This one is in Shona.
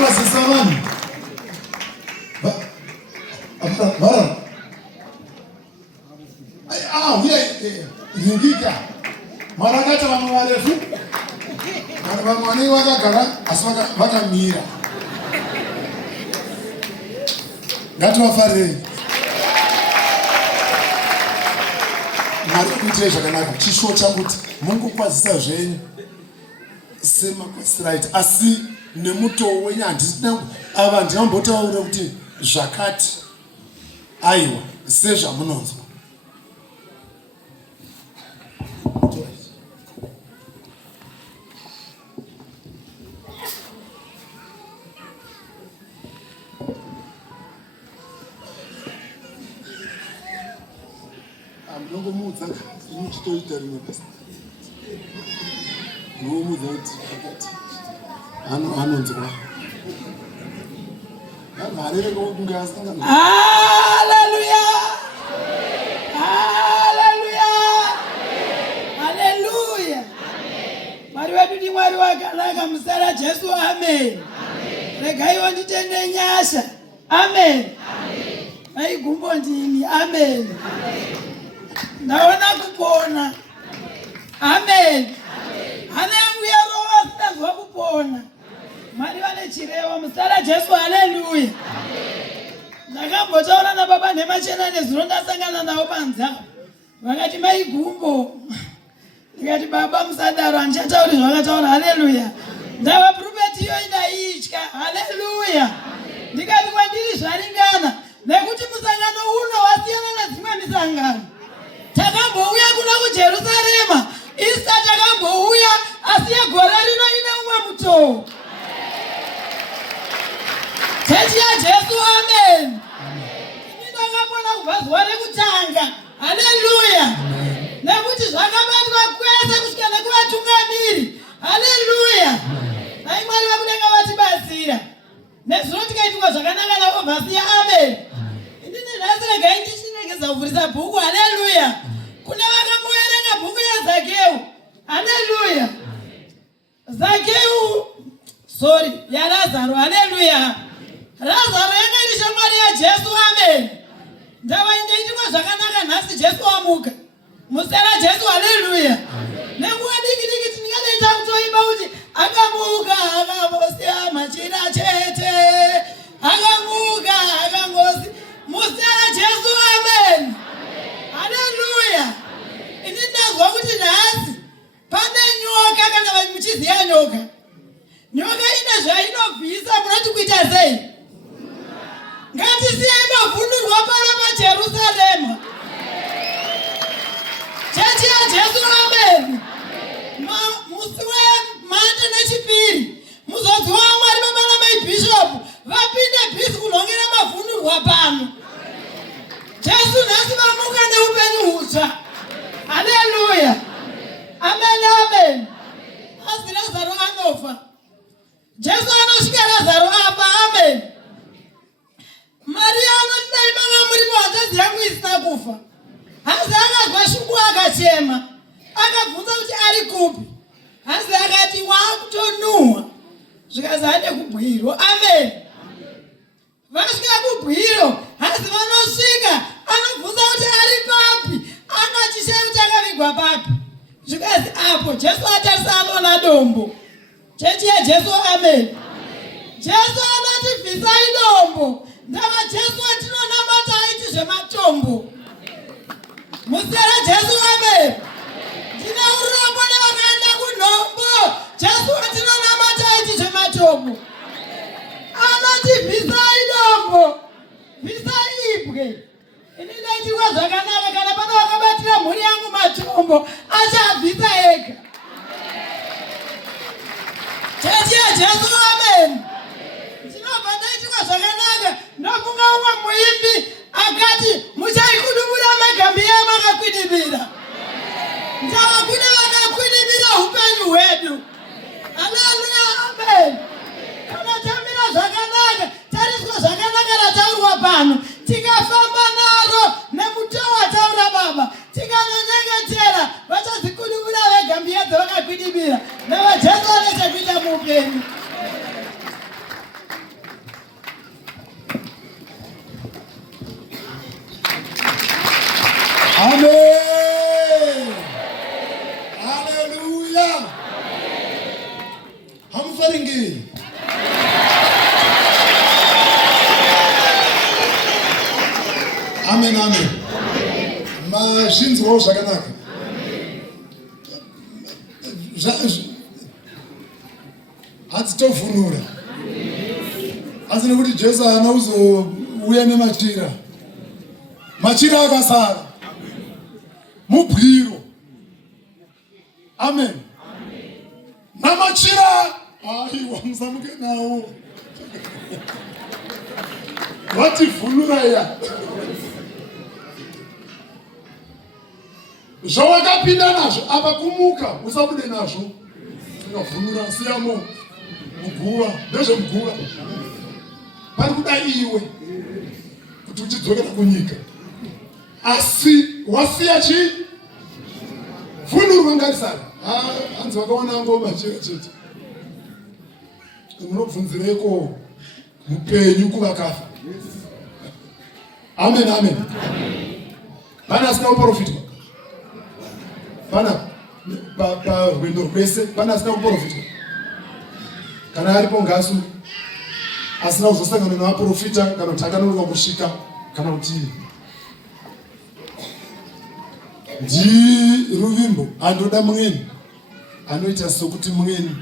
kwazisa vanhu vara yingika mara akati vamwe varefu vamwe vanenge vakagara asi vakamira. Ngativafarirei. Mwari kuitire zvakanaka. Chishuwo changu kuti mungokwazisa zvenyu semakwasiraiti asi nemutoo wenyu handisina ava ndinambotaura kuti zvakati aiwa sezvamunonzwa. Ndinongomudza ichitoita rimwe basa. Ndinongomudza kuti akati anonzwa. Haleluya! Haleluya! Haleluya! Mwari wedu ni Mwari wakanaka, muzita Jesu. Amen. Regaiwo nditende nyasha. Amen. Maigumbo ndini. Amen. Ndaona kupona. Amen. Haleluya, roho sitazwa kupona. Mwari vane chirevo muzita Jesu. Haleluya. Ndakambotaura nababa nemachena nezuro ndasangana navo panza. Vakati maigumbo. Ndikati baba musadaro, handichatauri zvavakataura. Haleluya. Ndava prophet iyo ndaitya. Haleluya. Ndikati kwandiri zvaringana nekuti musangano uno wasiyana nedzimwe misangano. Takambouya kuna kuJerusarema, Easter takambouya, asi yegore rino ine umwe mutoo. Chechi yaJesu. Amen. Ini ndakapona kubva zuva rekutanga. Haleluya. Nekuti zvakabatwa kwese kusvika nekuvatungamiri. Haleluya. Dai Mwari vakudenga vatibatsira nezuro tikaitirwa zvakanaka naOvhasiya. Amen. Indini nhasi regai ndichiregedza kuvhurisa bhuku. Haleluya. Kuna vakamboerenga bhuku yaZakeu. Haleluya. Zakeu yaLazaro. Haleluya. Lazaro yanga iri shamwari yaJesu. Amen. Ndava indaitirwa zvakanaka nhasi Jesu wamuka. Muzita Jesu. Haleluya. Nenguva diki tindingadaita kutoimba kuti akamuka akambosiya machira chete, akamuka akangosi. Muzita Jesu. Amen. Haleluya. Ini ndazwa kuti nhasi pane nyoka. Kana muchiziva nyoka, nyoka ine zvainobvisa munoti kuita sei? Ngatisiye inovhunurwa pano paJerusarema. Chechi yaJesu. Amen. Musi weMande neChipiri muzodziwa Mwari baba namaibhishopu vapinde bhisi kunhongera mavhunurwa pano. Jesu nhasi vamuka neupenyu hutsva. Haleluya. Amen. Amen. Asi Lazaro anofa, Jesu anosvika Lazaro apa. Amen. Maria anoti dai manga muripo hanzvadzi yangu isina kufa. Hanzi akazwa shuku akachema, akabvunza kuti ari kupi. Hanzi akati waakutonuhwa. Zvikazi hade kubwiro. Amen. Vasvika kubwiro, hanzi vanosvika, anobvunza kuti ari papi, anochishe kuti akavigwa papi. Zvikazi apo Jesu atarisa anoona dombo. Chechi yaJesu. Amen. Jesu anoti bvisai dombo. Ndava Jesu atinonamata aiti zvematombo. Muzita Jesu. Amen. Ndine urombo nevakaenda kunhombo. Jesu atinonamata aiti zvematombo. Anoti bvisai dombo, bvisai ibwe. Ini ndaitirwa zvakanaka. Kana pano vakabatira mhuri yangu matombo, achabvisa ega. Chechi yaJesu. Amen. Ndinobva ndaitirwa zvakanaka. Ndofunga umwe muimbi akati muchaikudubura magambiya makakwidibira. Ndava kune vakakwidibira upenyu hwedu. Haleluya. Amen. Kana tamira zvakanaka, tariswa zvakanaka rataurwa pano, tikafamba naro nemutoo wataura baba, tikanonyengetera vachazikudubura vegambiya dzavakakwidibira. NavaJesu vane chekuita muupenyu. Amen. Hallelujah. Hamfaringeni. Amen, amen. Mazhinji wao zvakanaka. Hatitofunura. Asi nekuti Jesu haana kuzouya nemachira. Machira akasara. Mubwiro. Amen. Namachira. Aiwa, musamuke nawo. Vativhunura ya. Zvawakapinda nazvo apa kumuka usabude nazvo. Ukavhunura siyamo muguva ndezvemuguva. Pari kuda iwe kuti uchidzokera kunyika. Asi wasiya chi? Vhunurwa ngarisara. Hanzi vakaona ngoma chete. Munobvunzireko mupenyu kuvakafa. Amen, amen. Pana asina kuprofitwa. Pana rwendo rwese pana asina kuprofitwa. Kana aripo ngasu asina kuzosangana navaprofita kana kuti akanonoka kusvika kana kuti ndi ruvimbo andoda mweni anoita sokuti mweni